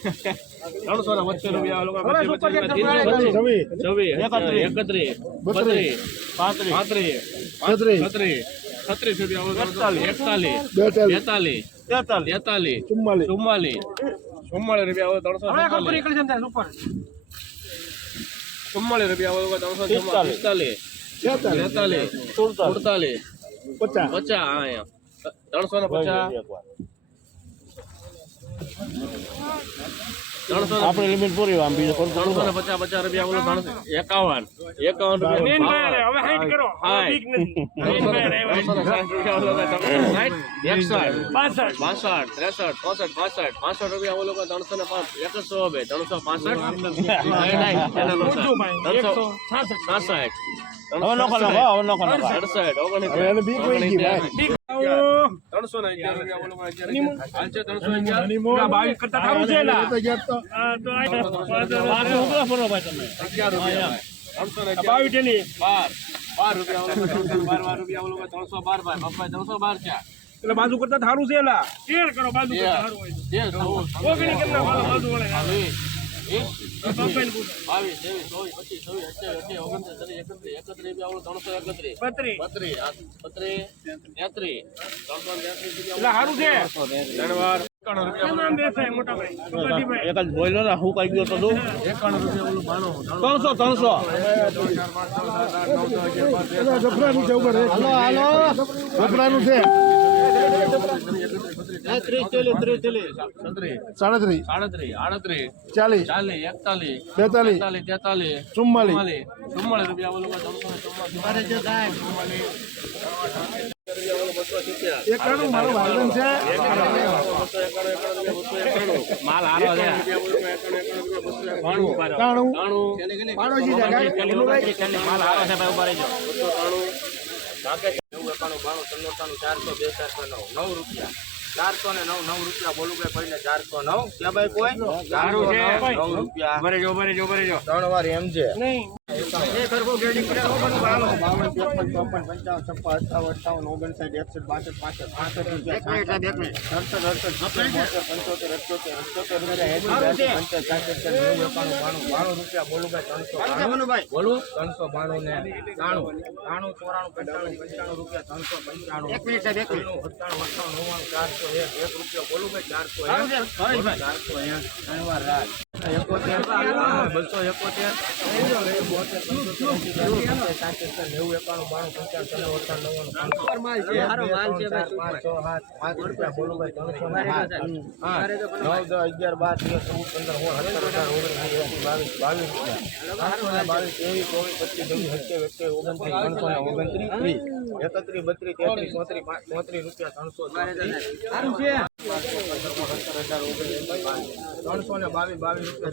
ત્રણસો ને વચ્ચે રૂપિયા લોકો. છવ્વીસ, એકત્રીસ, બત્રીસ, પાંત્રીસ, છત્રીસ, છત્રીસ, છત્રીસ રૂપિયા એકતાલીસ, બેતાલીસ, તેતાલીસ, ચુમ્માલીસ, ચુમ્માલીસ, ચુમ્માલીસ રૂપિયા. ત્રણસો ચુમ્માલીસ. રૂપિયા. ત્રણસો પિસ્તાલીસ. તેતાલીસ, સુડતાલીસ, પચાસ. પચાસ હા, ત્રણસો ને પચાસ આપણે લિમિટ પૂરી આમ બીજું કરતું ત્રણસો ને પચાસ પચાસ રૂપિયા બોલો ત્રણસો. એકાવન. એકાવન રૂપિયા ત્રણસો. ને બોલો ત્રણસો ત્રણસો પાંચ. એકસો બે ત્રણસો પાસઠ. ઊંચું છાસઠ. હવે નોખો નોખો, હવે નોખો નોખો. સડસઠ હવે ત્રણસો ને બાવીસ કરતા સારું છે ને. બાર. બાર રૂપિયા બાર બાર રૂપિયા બોલો ત્રણસો બાર ભાઈ. પપ્પા ત્રણસો બાર ક્યાં એટલે બાજુ કરતા સારું છે એલા. તેર કરો બાજુ કરતા સારું હોય તો. તેર. ઓગણી બાજુ વાળા? બાવીસ ત્રેવીસ ચોવીસ પચીસ છવ્વીસ અઠ્યાવીસ અઠ્યાવીસ ઓગણત્રીસ ત્રીસ એકત્રીસ એકત્રીસ રૂપિયા બોલો ત્રણસો ત્રણસો તેત્રીસ સારું છે. તો ત્રણસો ત્રણસો છે સાડત્રીસ. ચાલીસ. બેતાલીસ. તેતાલીસ. ચુમ્માલીસ. ચુમ્માલીસ. રૂપિયા એકાણું મારો છે. માલ હારો છે. એકાણું. પાડોશી છે કાંઈ? ગુલુભાઈ? માલ હારો છે ભાઈ ઊભા રહેજો. ચારસો બે ચારસો નવ નવ રૂપિયા. ચારસો ને નવ નવ રૂપિયા બોલું કે કોઈને ચારસો નવ. ક્યાં ભાઈ કોઈ. નવ. રૂપિયા. ઊભા રહેજો ઊભા રહેજો ઊભા રહેજો. ત્રણ વાર એમ છે. ભાઈ ત્રણસો બાણું. બોલું? ત્રણસો બાણું ને ત્રાણું. ત્રાણું ચોરાણું પંચાણું પંચાણું રૂપિયા ત્રણસો પંચાણું. એક મિનિટ સત્તાણું અઠાણું નવ્વાણું ચારસો ચારસો રૂપિયા અગિયાર બાર તેર પંદર સોળ સત્તર બાવીસ ને બાવીસ ત્રેવીસ ચોવીસ પચીસ છવ્વીસ સત્યાવીસ ઓગણત્રીસ ઓગણત્રીસ ત્રીસ એકત્રીસ બત્રીસ તેત્રીસ ચોત્રીસ ચોત્રીસ રૂપિયા ત્રણસો ત્રણસો ને બાવીસ બાવીસ રૂપિયા.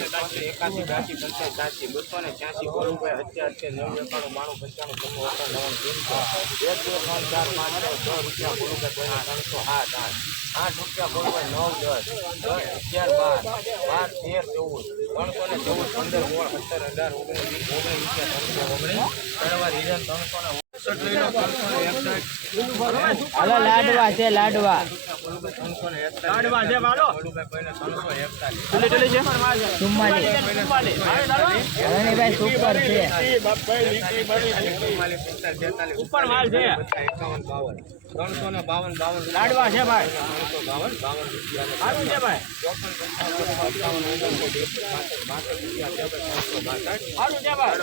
એકાસી બ્યાસી પંચાસી સાતસી બસો ને છ્યાસી બોલું ભાઈ અત્યાર નેવું એકાણું બાણું પંચાણું ત્રણસો એક, બે, ત્રણ, ચાર, પાંચ, છ છ રૂપિયા બોલું ભાઈ કોઈને ત્રણસો આઠ રૂપિયા બોલું નવ, દસ દસ, અગિયાર, બાર બાર, તેર, ચૌદ. ત્રણસો ને ચૌદ, પંદર, સોળ, સત્તર, અઢાર લાડવા છે, લાડવા. ત્રણસો ને. બાવન બાવન લાડવા છે ભાઈ ત્રણસો બાવન બાવન સારું છે ભાઈ ચોપન રૂપિયા ત્રણસો બાસઠ સારું છે ભાઈ